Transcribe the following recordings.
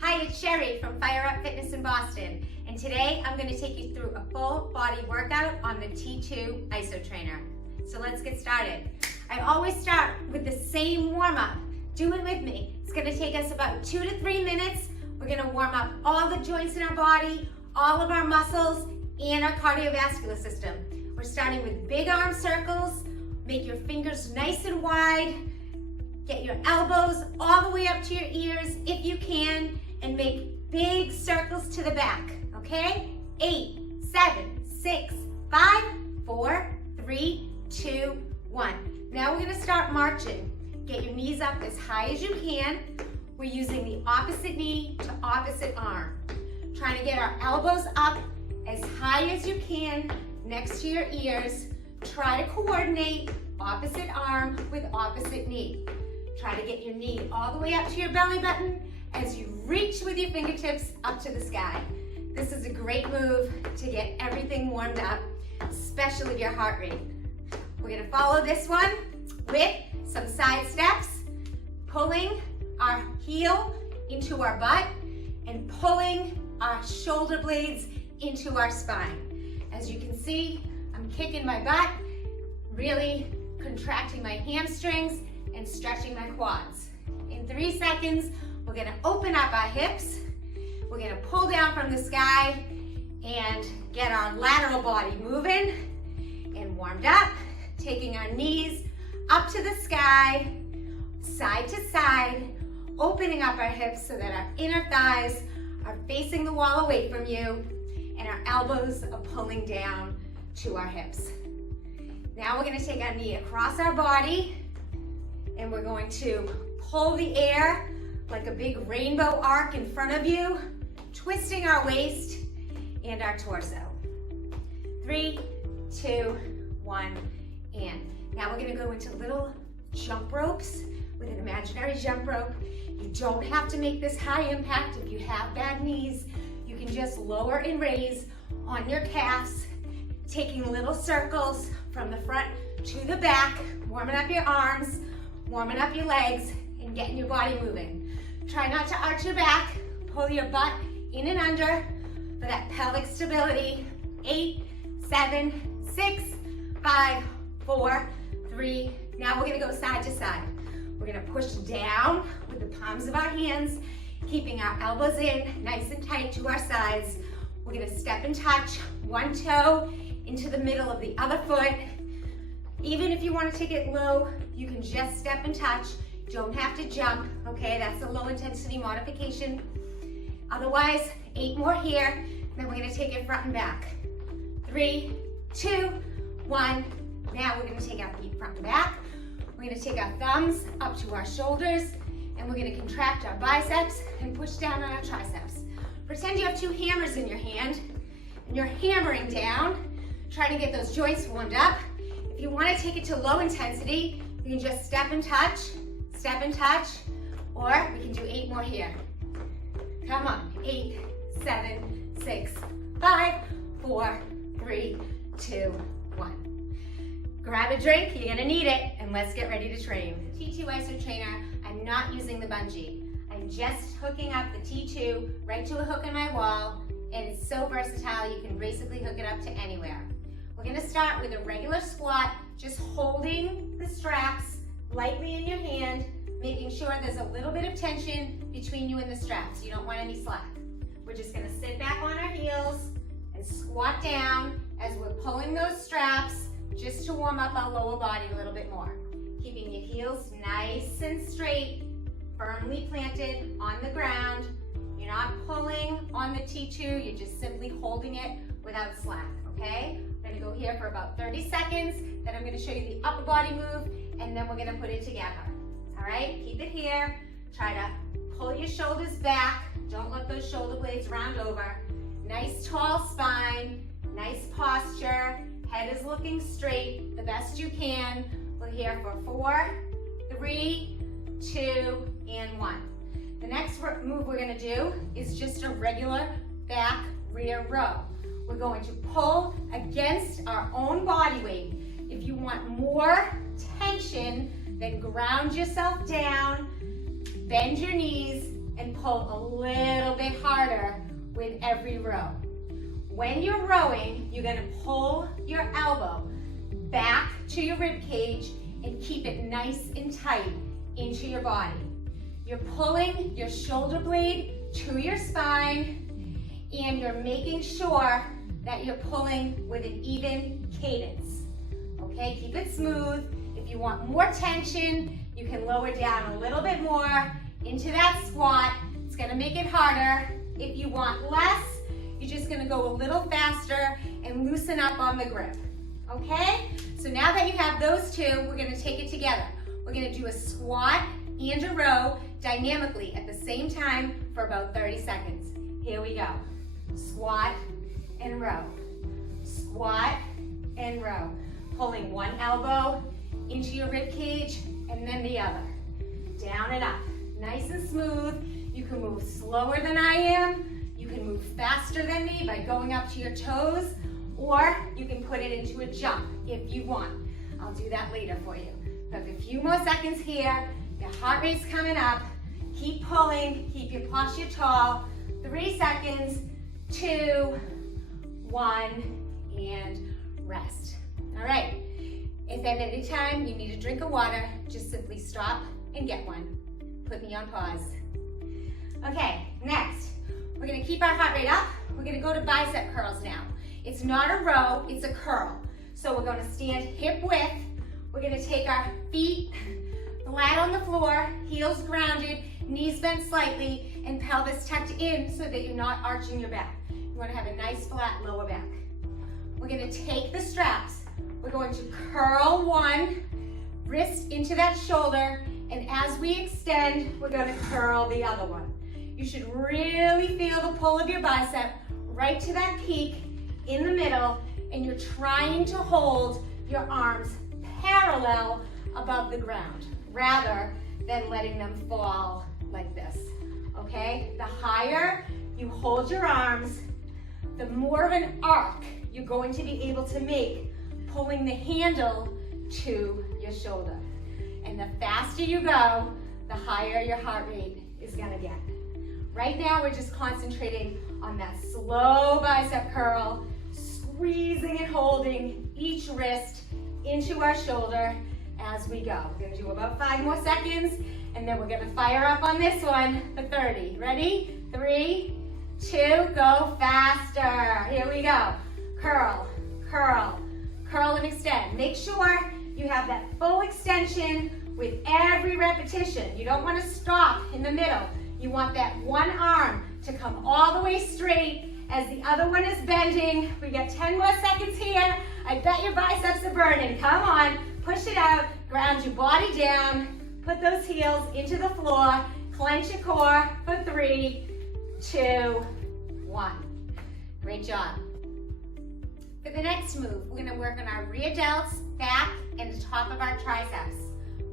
Hi, it's Sheri from Fire Up Fitness in Boston, and today I'm going to take you through a full body workout on the T2 ISO trainer. So let's get started. I always start with the same warm-up. Do it with me. It's going to take us about 2 to 3 minutes. We're going to warm up all the joints in our body, all of our muscles, and our cardiovascular system. We're starting with big arm circles. Make your fingers nice and wide. Get your elbows all the way up to your ears if you can, and make big circles to the back, okay? 8, 7, 6, 5, 4, 3, 2, 1. Now we're gonna start marching. Get your knees up as high as you can. We're using the opposite knee to opposite arm. Trying to get our elbows up as high as you can next to your ears. Try to coordinate opposite arm with opposite knee. Try to get your knee all the way up to your belly button as you reach with your fingertips up to the sky. This is a great move to get everything warmed up, especially your heart rate. We're gonna follow this one with some side steps, pulling our heel into our butt and pulling our shoulder blades into our spine. As you can see, I'm kicking my butt, really contracting my hamstrings and stretching my quads. In 3 seconds, we're gonna open up our hips. We're gonna pull down from the sky and get our lateral body moving and warmed up, taking our knees up to the sky, side to side, opening up our hips so that our inner thighs are facing the wall away from you and our elbows are pulling down to our hips. Now we're gonna take our knee across our body and we're going to pull the air like a big rainbow arc in front of you, twisting our waist and our torso. 3, 2, 1, and now we're gonna go into little jump ropes with an imaginary jump rope. You don't have to make this high impact. If you have bad knees, you can just lower and raise on your calves, taking little circles from the front to the back, warming up your arms, warming up your legs, and getting your body moving. Try not to arch your back. Pull your butt in and under for that pelvic stability. 8, 7, 6, 5, 4, 3. Now we're gonna go side to side. We're gonna push down with the palms of our hands, keeping our elbows in nice and tight to our sides. We're gonna step and touch one toe into the middle of the other foot. Even if you want to take it low, you can just step and touch. Don't have to jump, okay? That's a low intensity modification. Otherwise, 8 more here. Then we're gonna take it front and back. 3, 2, 1. Now we're gonna take our feet front and back. We're gonna take our thumbs up to our shoulders and we're gonna contract our biceps and push down on our triceps. Pretend you have 2 hammers in your hand and you're hammering down, trying to get those joints warmed up. If you want to take it to low intensity, you can just step and touch, or we can do 8 more here. Come on, 8, 7, 6, 5, 4, 3, 2, 1. Grab a drink, you're gonna need it, and let's get ready to train. The T2 ISO trainer, I'm not using the bungee. I'm just hooking up the T2 right to a hook in my wall, and it's so versatile, you can basically hook it up to anywhere. We're gonna start with a regular squat, just holding the straps lightly in your hand, making sure there's a little bit of tension between you and the straps. You don't want any slack. We're just gonna sit back on our heels and squat down as we're pulling those straps just to warm up our lower body a little bit more. Keeping your heels nice and straight, firmly planted on the ground. You're not pulling on the T2, you're just simply holding it without slack, okay? We're gonna go here for about 30 seconds, then I'm gonna show you the upper body move, and then we're gonna put it together. All right, keep it here. Try to pull your shoulders back. Don't let those shoulder blades round over. Nice tall spine, nice posture. Head is looking straight, the best you can. We're here for 4, 3, 2, and 1. The next move we're gonna do is just a regular back rear row. We're going to pull against our own body weight. If you want more tension, then ground yourself down, bend your knees, and pull a little bit harder with every row. When you're rowing, you're gonna pull your elbow back to your rib cage and keep it nice and tight into your body. You're pulling your shoulder blade to your spine, and you're making sure that you're pulling with an even cadence. Okay, keep it smooth. If you want more tension, you can lower down a little bit more into that squat. It's gonna make it harder. If you want less, you're just gonna go a little faster and loosen up on the grip. Okay? So now that you have those two, we're gonna take it together. We're gonna do a squat and a row dynamically at the same time for about 30 seconds. Here we go. Squat and row. Squat and row. Pulling one elbow into your rib cage and then the other. Down and up. Nice and smooth. You can move slower than I am. You can move faster than me by going up to your toes, or you can put it into a jump if you want. I'll do that later for you. But a few more seconds here. Your heart rate's coming up. Keep pulling. Keep your posture tall. 3 seconds. 2, 1, and rest. All right. If at any time you need a drink of water, just simply stop and get one. Put me on pause. Okay, next, we're gonna keep our heart rate up. We're gonna go to bicep curls now. It's not a row, it's a curl. So we're gonna stand hip width. We're gonna take our feet flat on the floor, heels grounded, knees bent slightly, and pelvis tucked in so that you're not arching your back. You wanna have a nice flat lower back. We're gonna take the straps. We're going to curl one, wrist into that shoulder, and as we extend, we're gonna curl the other one. You should really feel the pull of your bicep right to that peak in the middle, and you're trying to hold your arms parallel above the ground, rather than letting them fall like this, okay? The higher you hold your arms, the more of an arc you're going to be able to make, pulling the handle to your shoulder. And the faster you go, the higher your heart rate is gonna get. Right now, we're just concentrating on that slow bicep curl, squeezing and holding each wrist into our shoulder as we go. We're gonna do about 5 more seconds, and then we're gonna fire up on this one for 30. Ready? 3, 2, go faster. Here we go. Curl, curl, curl and extend. Make sure you have that full extension with every repetition. You don't want to stop in the middle. You want that one arm to come all the way straight as the other one is bending. We got 10 more seconds here. I bet your biceps are burning. Come on, push it out, ground your body down, put those heels into the floor, clench your core for 3, 2, 1. Great job. For the next move, we're gonna work on our rear delts, back, and the top of our triceps.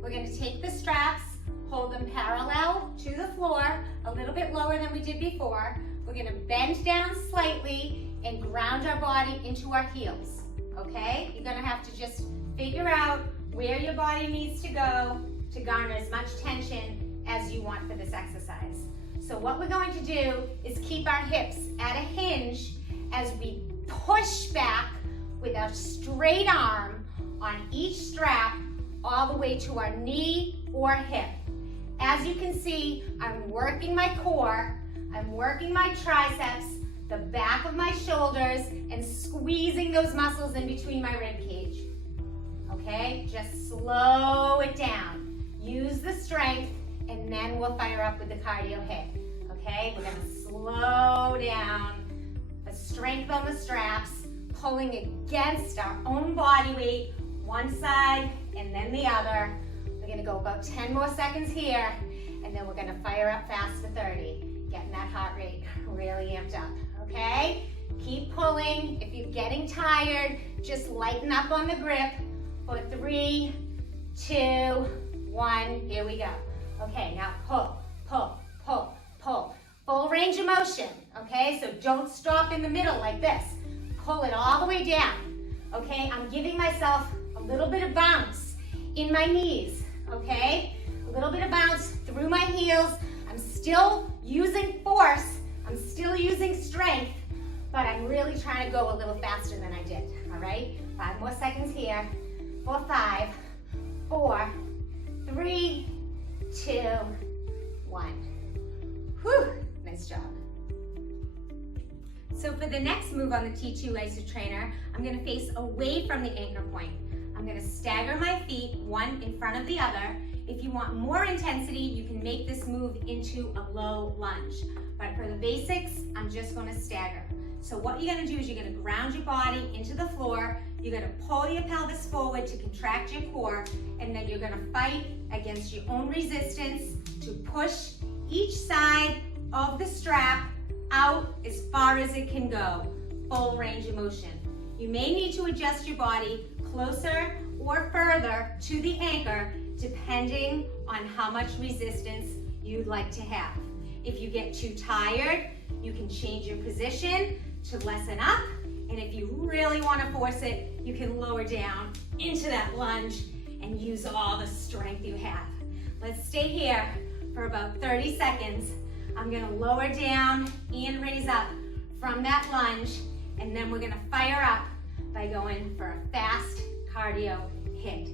We're gonna take the straps, hold them parallel to the floor, a little bit lower than we did before. We're gonna bend down slightly and ground our body into our heels, okay? You're gonna have to just figure out where your body needs to go to garner as much tension as you want for this exercise. So what we're going to do is keep our hips at a hinge as we push back with a straight arm on each strap all the way to our knee or hip. As you can see, I'm working my core, I'm working my triceps, the back of my shoulders, and squeezing those muscles in between my rib cage. Okay, just slow it down. Use the strength, and then we'll fire up with the cardio hit. Okay, we're gonna slow down, the strength on the straps, pulling against our own body weight, one side and then the other. We're gonna go about 10 more seconds here, and then we're gonna fire up fast for 30, getting that heart rate really amped up, okay? Keep pulling. If you're getting tired, just lighten up on the grip for 3, 2, 1, here we go. Okay, now pull, pull, pull, pull. Full range of motion, okay? So don't stop in the middle like this. Pull it all the way down, okay? I'm giving myself a little bit of bounce in my knees, okay? A little bit of bounce through my heels. I'm still using force. I'm still using strength, but I'm really trying to go a little faster than I did, all right? 5 more seconds here. 4, 5, 4, 3, 2, 1. Whew, nice job. So for the next move on the T2 Iso Trainer, I'm gonna face away from the anchor point. I'm gonna stagger my feet, one in front of the other. If you want more intensity, you can make this move into a low lunge. But for the basics, I'm just gonna stagger. So what you're gonna do is you're gonna ground your body into the floor, you're gonna pull your pelvis forward to contract your core, and then you're gonna fight against your own resistance to push each side of the strap out as far as it can go, full range of motion. You may need to adjust your body closer or further to the anchor depending on how much resistance you'd like to have. If you get too tired, you can change your position to lessen up, and if you really want to force it, you can lower down into that lunge and use all the strength you have. Let's stay here for about 30 seconds. I'm gonna lower down and raise up from that lunge, and then we're gonna fire up by going for a fast cardio hit.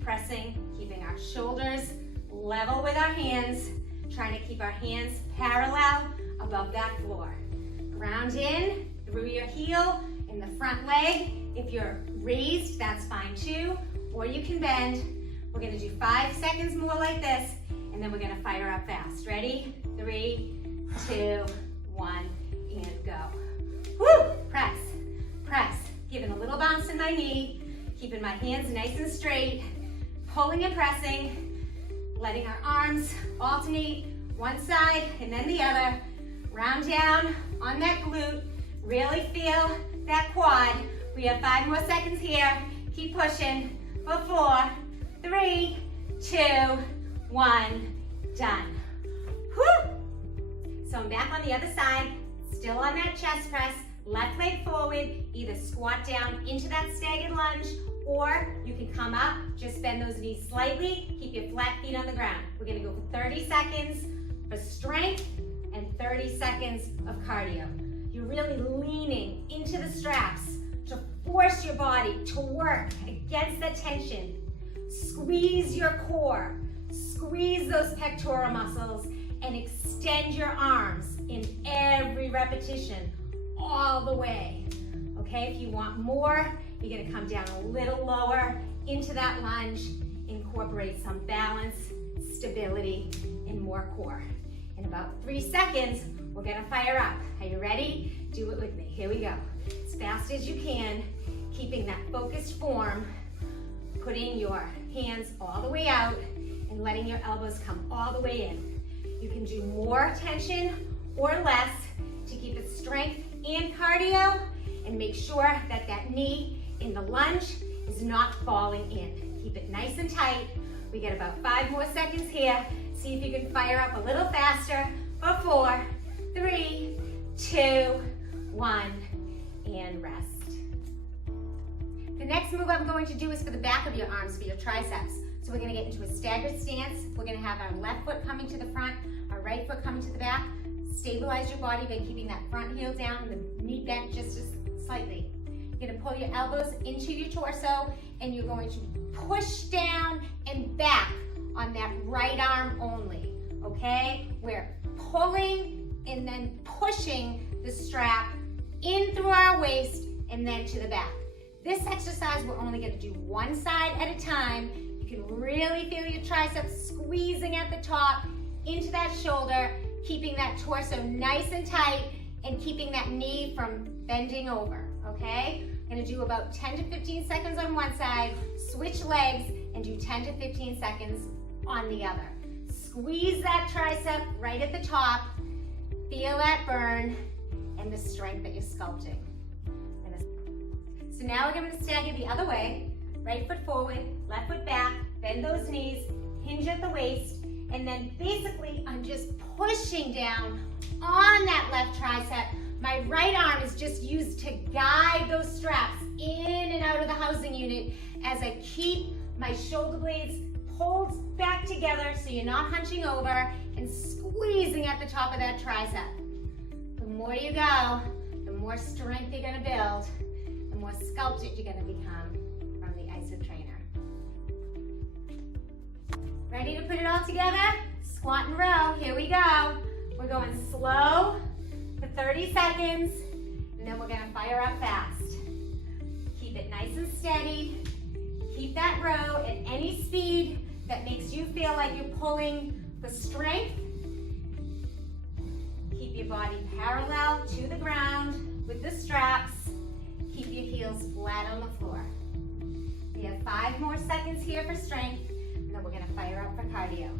Pressing, keeping our shoulders level with our hands, trying to keep our hands parallel above that floor. Ground in through your heel in the front leg. If you're raised, that's fine too, or you can bend. We're gonna do 5 seconds more like this, and then we're gonna fire up fast. Ready? 3, 2, 1, and go. Woo! Press, press. Giving a little bounce in my knee, keeping my hands nice and straight, pulling and pressing, letting our arms alternate one side and then the other. Round down on that glute, really feel that quad. We have 5 more seconds here. Keep pushing for 4, 3, 2, 1, done. Whew. So I'm back on the other side, still on that chest press, left leg forward, either squat down into that staggered lunge, or you can come up, just bend those knees slightly, keep your flat feet on the ground. We're gonna go for 30 seconds for strength and 30 seconds of cardio. You're really leaning into the straps to force your body to work against that tension. Squeeze your core, squeeze those pectoral muscles, and extend your arms in every repetition, all the way. Okay, if you want more, you're gonna come down a little lower into that lunge, incorporate some balance, stability, and more core. In about 3 seconds, we're gonna fire up. Are you ready? Do it with me. Here we go. As fast as you can, keeping that focused form, putting your hands all the way out and letting your elbows come all the way in. You can do more tension or less to keep it strength and cardio, and make sure that that knee in the lunge is not falling in. Keep it nice and tight. We get about 5 more seconds here. See if you can fire up a little faster for 4, 3, 2, 1, and rest. The next move I'm going to do is for the back of your arms, for your triceps. So we're gonna get into a staggered stance. We're gonna have our left foot coming to the front, our right foot coming to the back. Stabilize your body by keeping that front heel down and the knee bent just slightly. You're gonna pull your elbows into your torso, and you're going to push down and back on that right arm only, okay? We're pulling and then pushing the strap in through our waist and then to the back. This exercise, we're only gonna do one side at a time. You can really feel your triceps squeezing at the top into that shoulder, keeping that torso nice and tight and keeping that knee from bending over, okay? I'm gonna do about 10 to 15 seconds on one side, switch legs, and do 10 to 15 seconds on the other. Squeeze that tricep right at the top, feel that burn and the strength that you're sculpting. So now we're gonna stagger the other way, right foot forward, left foot back, bend those knees, hinge at the waist, and then basically I'm just pushing down on that left tricep. My right arm is just used to guide those straps in and out of the housing unit as I keep my shoulder blades hold back together so you're not hunching over and squeezing at the top of that tricep. The more you go, the more strength you're gonna build, the more sculpted you're gonna become from the ISO trainer. Ready to put it all together? Squat and row, here we go. We're going slow for 30 seconds, and then we're gonna fire up fast. Keep it nice and steady. Keep that row at any speed that makes you feel like you're pulling for strength. Keep your body parallel to the ground with the straps. Keep your heels flat on the floor. We have 5 more seconds here for strength, and then we're gonna fire up for cardio.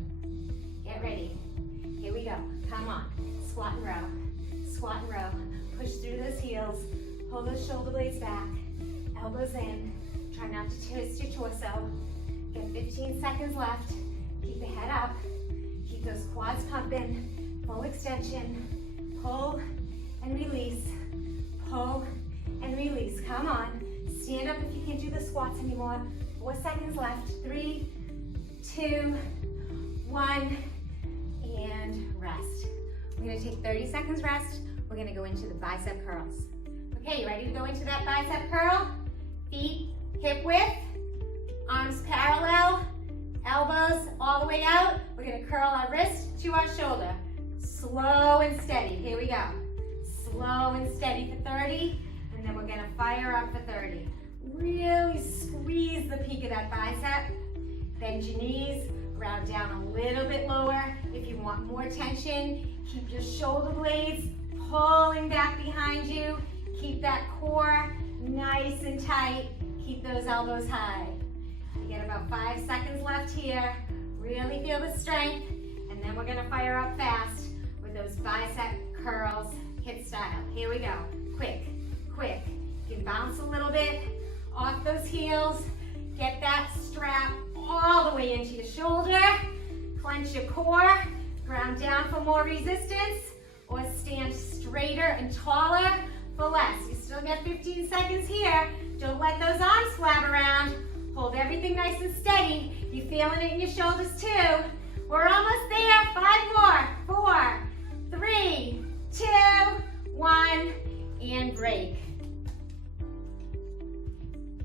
Get ready. Here we go. Come on. Squat and row. Squat and row. Push through those heels. Pull those shoulder blades back. Elbows in. Try not to twist your torso. Get 15 seconds left. Keep the head up. Keep those quads pumping. Full extension. Pull and release. Pull and release. Come on. Stand up if you can't do the squats anymore. 4 seconds left. 3, 2, 1, and rest. We're gonna take 30 seconds rest. We're gonna go into the bicep curls. Okay, you ready to go into that bicep curl? Feet hip width, arms parallel, elbows all the way out. We're gonna curl our wrist to our shoulder. Slow and steady, here we go. Slow and steady for 30, and then we're gonna fire up for 30. Really squeeze the peak of that bicep. Bend your knees, ground down a little bit lower. If you want more tension, keep your shoulder blades pulling back behind you. Keep that core nice and tight. Keep those elbows high. You get about 5 seconds left here. Really feel the strength. And then we're gonna fire up fast with those bicep curls, hit style. Here we go. Quick, quick. You can bounce a little bit off those heels. Get that strap all the way into your shoulder. Clench your core. Ground down for more resistance. Or stand straighter and taller for less. You still got 15 seconds here. Don't let those arms flap around. Hold everything nice and steady. You feeling it in your shoulders too. We're almost there. 5 more. 4, 3, 2, 1, and break.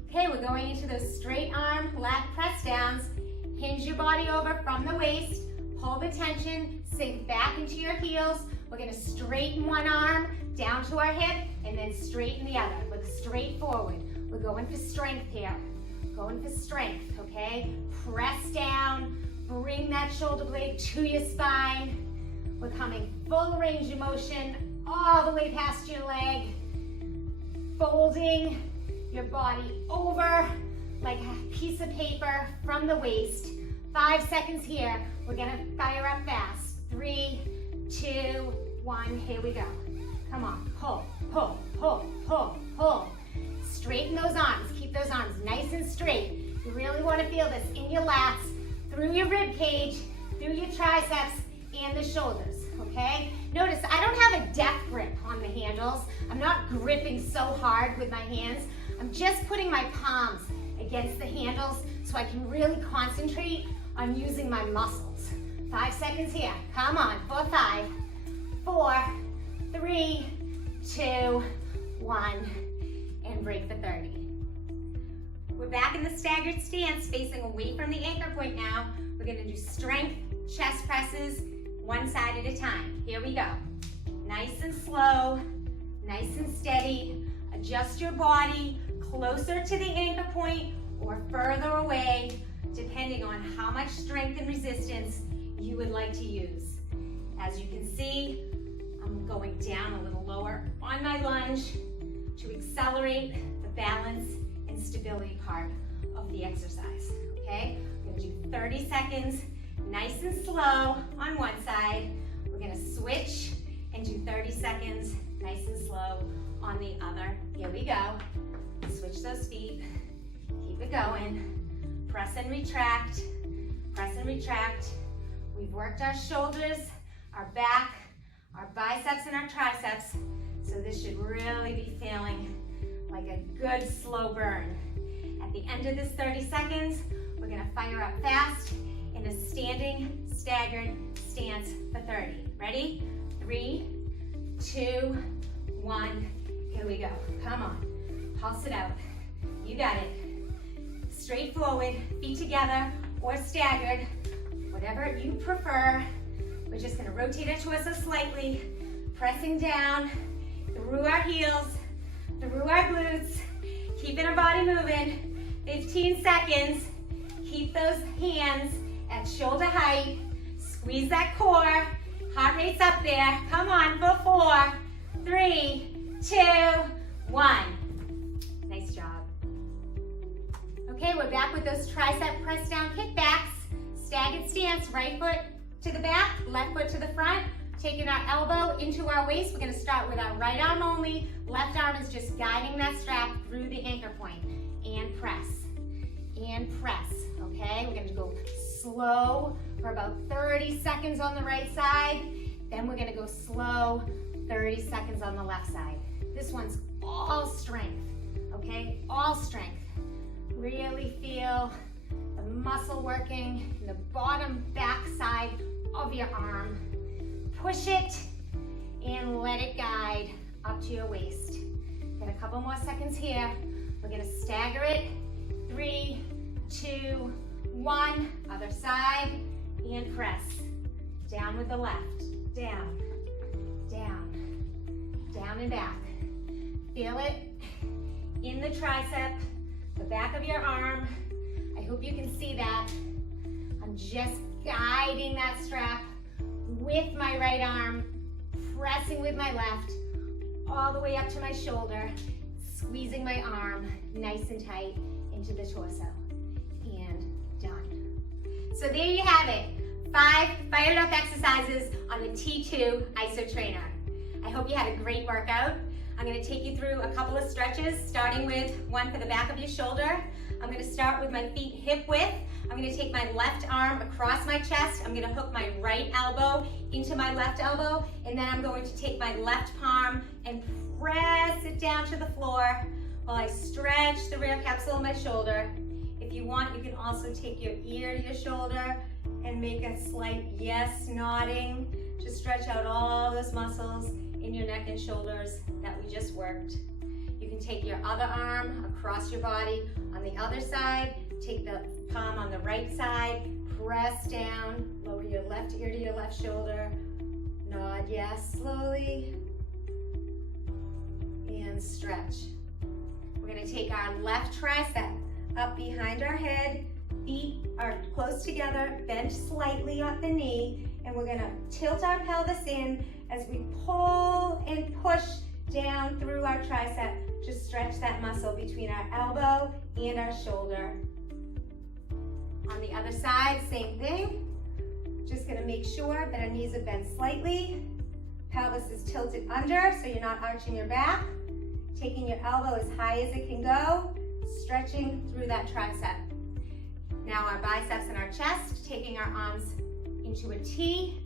Okay, we're going into those straight arm lat press downs. Hinge your body over from the waist. Pull the tension, sink back into your heels. We're gonna straighten one arm down to our hip and then straighten the other. Look straight forward. We're going for strength here. Going for strength, okay? Press down, bring that shoulder blade to your spine. We're coming full range of motion all the way past your leg. Folding your body over like a piece of paper from the waist. 5 seconds here. We're gonna fire up fast. 3, 2, 1, here we go. Come on, pull, pull, pull, pull, pull. Straighten those arms, keep those arms nice and straight. You really wanna feel this in your lats, through your rib cage, through your triceps, and the shoulders, okay? Notice I don't have a death grip on the handles. I'm not gripping so hard with my hands. I'm just putting my palms against the handles so I can really concentrate on using my muscles. 5 seconds here. Come on, for 5, 4, 3, 2, 1, and break for 30. We're back in the staggered stance, facing away from the anchor point now. We're gonna do strength chest presses, one side at a time. Here we go. Nice and slow, nice and steady. Adjust your body closer to the anchor point or further away, depending on how much strength and resistance you would like to use. As you can see, I'm going down a little lower on my lunge to accelerate the balance and stability part of the exercise, okay? We're gonna do 30 seconds, nice and slow on one side. We're gonna switch and do 30 seconds, nice and slow on the other. Here we go. Switch those feet, keep it going. Press and retract, press and retract. We've worked our shoulders, our back, our biceps, and our triceps. So this should really be feeling like a good slow burn. At the end of this 30 seconds, we're We're gonna fire up fast in a standing staggered stance for 30. Ready? 3, 2, 1. Here we go. Come on. Pulse it out. You got it. Straight forward, feet together or staggered, whatever you prefer. We're just gonna rotate our torso slightly, pressing down through our heels, through our glutes, keeping our body moving. 15 seconds. Keep those hands at shoulder height. Squeeze that core. Heart rate's up there. Come on for 4, 3, 2, 1. Nice job. Okay, we're back with those tricep press down kickbacks. Staggered stance, right foot to the back, left foot to the front. Taking our elbow into our waist. We're gonna start with our right arm only. Left arm is just guiding that strap through the anchor point. And press, okay? We're gonna go slow for about 30 seconds on the right side. Then we're gonna go slow 30 seconds on the left side. This one's all strength, okay? All strength. Really feel the muscle working in the bottom back side of your arm. Push it and let it guide up to your waist. Got a couple more seconds here. We're gonna stagger it. 3, 2, 1. Other side and press. Down with the left. Down, down, down and back. Feel it in the tricep, the back of your arm. I hope you can see that. I'm just guiding that strap with my right arm, pressing with my left, all the way up to my shoulder, squeezing my arm nice and tight into the torso. And done. So there you have it. 5 fired up exercises on the T2 ISO trainer. I hope you had a great workout. I'm gonna take you through a couple of stretches, starting with one for the back of your shoulder. I'm gonna start with my feet hip width. I'm gonna take my left arm across my chest. I'm gonna hook my right elbow into my left elbow, and then I'm going to take my left palm and press it down to the floor while I stretch the rear capsule of my shoulder. If you want, you can also take your ear to your shoulder and make a slight yes nodding to stretch out all those muscles in your neck and shoulders that we just worked. You can take your other arm across your body on the other side, take the palm on the right side, press down, lower your left ear to your left shoulder, nod yes slowly, and stretch. We're gonna take our left tricep up behind our head, feet are close together, bend slightly at the knee, and we're gonna tilt our pelvis in as we pull and push down through our tricep to stretch that muscle between our elbow and our shoulder. On the other side, same thing. Just gonna make sure that our knees are bent slightly. Pelvis is tilted under so you're not arching your back. Taking your elbow as high as it can go, stretching through that tricep. Now our biceps and our chest, taking our arms into a T,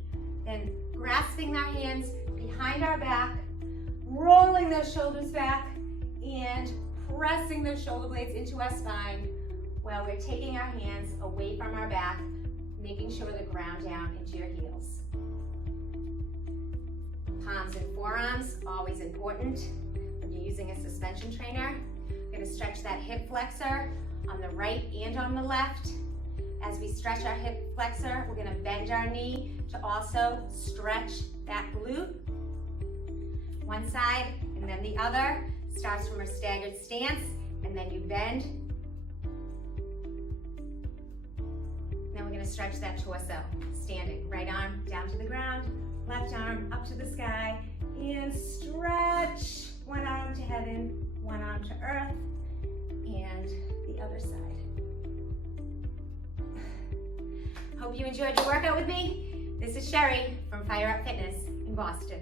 then grasping our hands behind our back, rolling those shoulders back, and pressing those shoulder blades into our spine while we're taking our hands away from our back, making sure the ground down into your heels. Palms and forearms, always important when you're using a suspension trainer. We're gonna stretch that hip flexor on the right and on the left. As we stretch our hip flexor, we're gonna bend our knee to also stretch that glute. One side and then the other. Starts from a staggered stance, and then you bend. Then we're gonna stretch that torso, standing. Right arm down to the ground, left arm up to the sky, and stretch. One arm to heaven, one arm to earth, and the other side. Hope you enjoyed your workout with me. This is Sheri from Fire Up Fitness in Boston.